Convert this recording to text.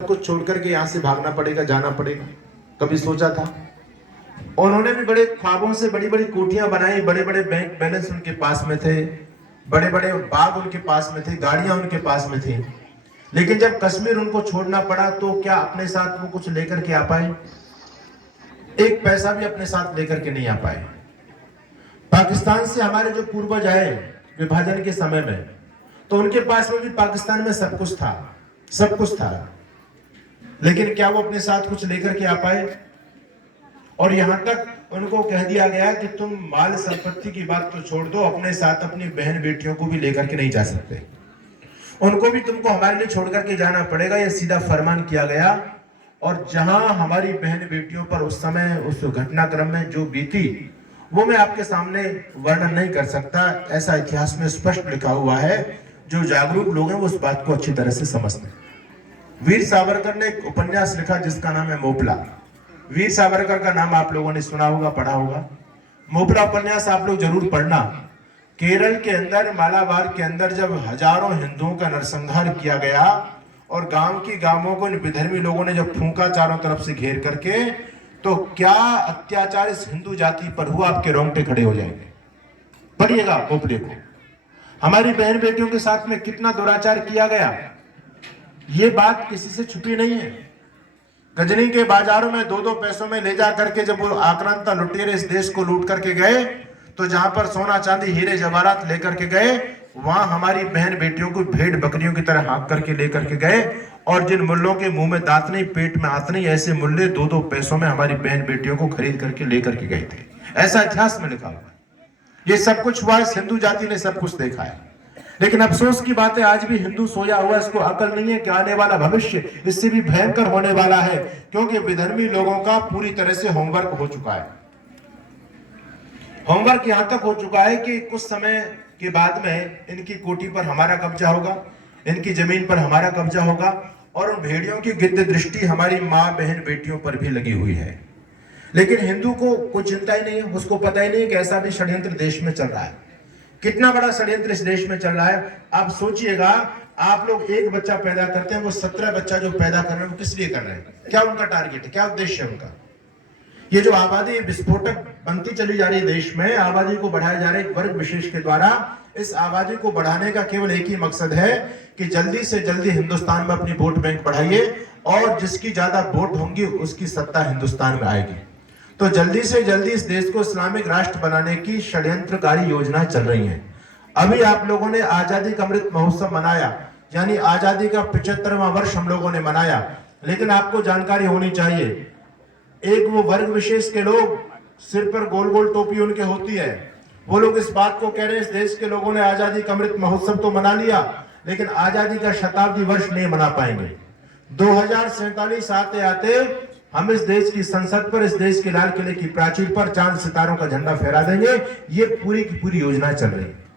कुछ छोड़ करके यहाँ से भागना पड़ेगा, जाना पड़ेगा, कभी सोचा था? उन्होंने भी बड़े ख्वाबों से बड़ी बड़ी कोठियां बनाई, बड़े बड़े बैंक बैलेंस उनके पास में थे, बड़े बड़े बाग उनके पास में थे, गाड़ियां उनके पास में थी। लेकिन जब कश्मीर उनको छोड़ना पड़ा तो क्या अपने साथ वो कुछ लेकर के आ पाए? एक पैसा भी अपने साथ लेकर के नहीं आ पाए। पाकिस्तान से हमारे जो पूर्वज आए विभाजन के समय में, तो उनके पास में भी पाकिस्तान में सब कुछ था, सब कुछ था, लेकिन क्या वो अपने साथ कुछ लेकर के आ पाए? और यहां तक उनको कह दिया गया कि तुम माल संपत्ति की बात तो छोड़ दो, अपने साथ अपनी बहन बेटियों को भी लेकर के नहीं जा सकते, उनको भी तुमको हमारे लिए छोड़ करके जाना पड़ेगा। यह सीधा फरमान किया गया। और जहां हमारी बहन बेटियों पर उस समय उस घटनाक्रम में जो बीती वो मैं आपके सामने वर्णन नहीं कर सकता। ऐसा इतिहास में स्पष्ट लिखा हुआ है, जो जागरूक लोग हैं वो उस बात को अच्छी तरह से समझते हैं। वीर सावरकर ने एक उपन्यास लिखा जिसका नाम है मोपला। वीर सावरकर का नाम आप लोगों ने सुना होगा, पढ़ा होगा। मोपला उपन्यास आप लोग जरूर पढ़ना। केरल के अंदर मालाबार के अंदर जब हजारों हिंदुओं का नरसंहार किया गया और गांव की गांवों को विधर्मी लोगों ने जब फूंका चारों तरफ से घेर करके, तो क्या अत्याचार इस हिंदू जाति पर हुआ, आपके रोंगटे खड़े हो जाएंगे। पढ़िएगा मोपले को। हमारी बहन बेटियों के साथ में कितना दुराचार किया गया, ये बात किसी से छुपी नहीं है। गजनी के बाजारों में 2-2 पैसों में ले जा करके जब वो आक्रांता लुटेरे इस देश को लूट करके गए, तो जहां पर सोना चांदी हीरे जवाहरात लेकर के गए, वहां हमारी बहन बेटियों को भेड़ बकरियों की तरह हाँक करके लेकर के गए। और जिन मुल्लों के मुंह में दांत नहीं, पेट में आंत नहीं, ऐसे मुल्ले 2-2 पैसों में हमारी बहन बेटियों को खरीद करके लेकर के गए थे। ऐसा इतिहास में लिखा हुआ है। ये सब कुछ हुआ, इस हिंदू जाति ने सब कुछ देखा है। लेकिन अफसोस की बात है, आज भी हिंदू सोया हुआ, इसको अकल नहीं है कि आने वाला भविष्य इससे भी भयंकर होने वाला है, क्योंकि विधर्मी लोगों का पूरी तरह से होमवर्क हो चुका है। होमवर्क यहां तक हो चुका है कि कुछ समय के बाद में इनकी कोठी पर हमारा कब्जा होगा, इनकी जमीन पर हमारा कब्जा होगा, और उन भेड़ियों की गिद्ध दृष्टि हमारी माँ बहन बेटियों पर भी लगी हुई है। लेकिन हिंदू को कोई चिंता ही नहीं है, उसको पता ही नहीं कि ऐसा भी षड्यंत्र देश में चल रहा है। कितना बड़ा षड्यंत्र इस देश में चल रहा है। आप सोचिएगा, आप लोग एक बच्चा पैदा करते हैं, वो 17 बच्चा जो पैदा कर रहे हैं वो किस लिए कर रहे हैं? क्या उनका टारगेट है, क्या उद्देश्य है उनका? ये जो आबादी विस्फोटक बनती चली जा रही है देश में, आबादी को बढ़ाया जा रहा है एक वर्ग विशेष के द्वारा, इस आबादी को बढ़ाने का केवल एक ही मकसद है कि जल्दी से जल्दी हिंदुस्तान में अपनी वोट बैंक बढ़ाइए, और जिसकी ज्यादा वोट होंगी उसकी सत्ता हिंदुस्तान में आएगी। तो जल्दी से जल्दी इस देश को इस्लामिक राष्ट्र बनाने की षड्यंत्रकारी योजनाएं चल रही हैं। अभी आप लोगों ने आजादी का अमृत महोत्सव मनाया, यानी आजादी का 75वां वर्ष हम लोगों ने मनाया। लेकिन आपको जानकारी होनी चाहिए, एक वो वर्ग विशेष के लोग, सिर पर गोल गोल टोपी उनके होती है, वो लोग इस बात को कह रहे हैं इस देश के लोगों ने आजादी का अमृत महोत्सव तो मना लिया, लेकिन आजादी का शताब्दी वर्ष नहीं मना पाएंगे। 2047 आते आते हम इस देश की संसद पर, इस देश के लाल किले की प्राचीर पर चांद सितारों का झंडा फहरा देंगे। ये पूरी की पूरी योजना चल रही है।